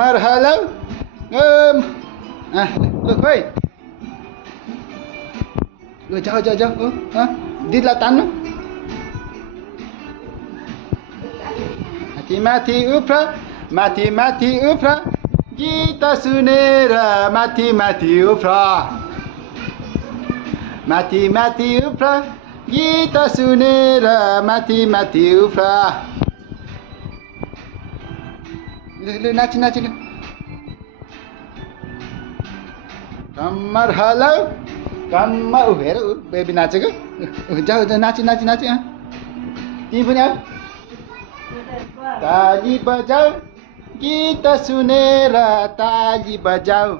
Hello. Look, hey. जाऊ दिदीलाई तान्नु माथि उफ्र माथि उफ्र गीत सुनेर माथि उफ्र माथि उफ्र गीत सुनेर माथि उफ्र ले नाची कम्मर हेलो कम्मर हेर बेबी नाचेको जाऊ नाची तिमी पनि आऊ ताली बजाऊ गीत सुनेर ताली बजाऊ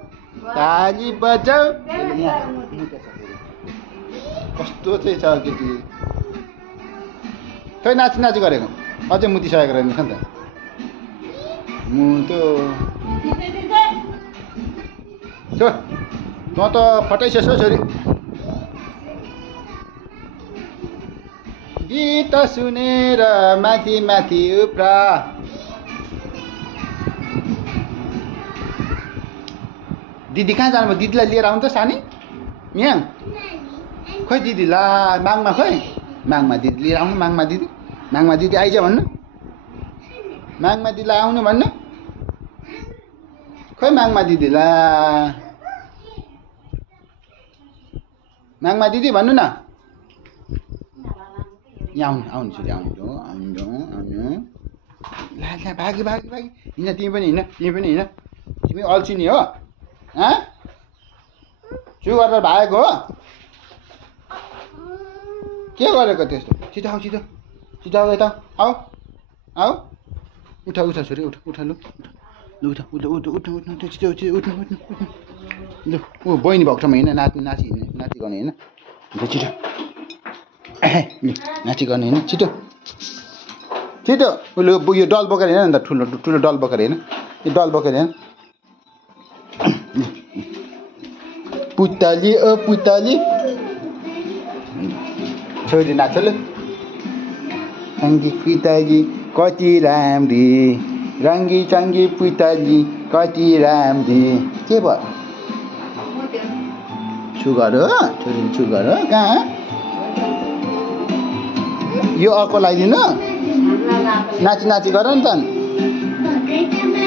कस्तो चाहिँ छ केटी खै नाची गरेको अझै मुतिसकेको रहेछ नि त त्यो तँ त फटाइसेस् छोरी गीत सुनेर माथि उफ्र दिदी कहाँ जानुभयो दिदीलाई लिएर आउनु त सानी यहाँ खोइ दिदी ला मागमा खोइ मागमा दिदी लिएर आउनु मागमा दिदी आइज भन्नु मागमा दिदीलाई आउनु भन्नु खोइ मागमा दिदी ला मागमा दिदी भन्नु न यहाँ आउनु छोरी आउनु ला भागी हिँड तिमी पनि हिँड तिमी अल्छी नि हो चु गरेर भागेको हो के गरेको त्यस्तो छिटो आऊ यता आऊ उठ छोरी उठ लु छिटो लु ऊ बहिनी भएको ठाउँमा हिँड नाची गर्ने होइन छिटो नाची गर्ने होइन छिटो उसले यो डल बोकेर हेर नि त ठुलो डल बोकेर हेर्न यो डल बोकेर हेर्न पुतली ओ पुतली छोरी नाच ल रङ्गी पुतली कति राम्री रङ्गी चङ्गी पुतली कति राम्री के भयो सुगर हो छोरी सुगर हो कहाँ यो अर्को लगाइदिनु नाची गर नि त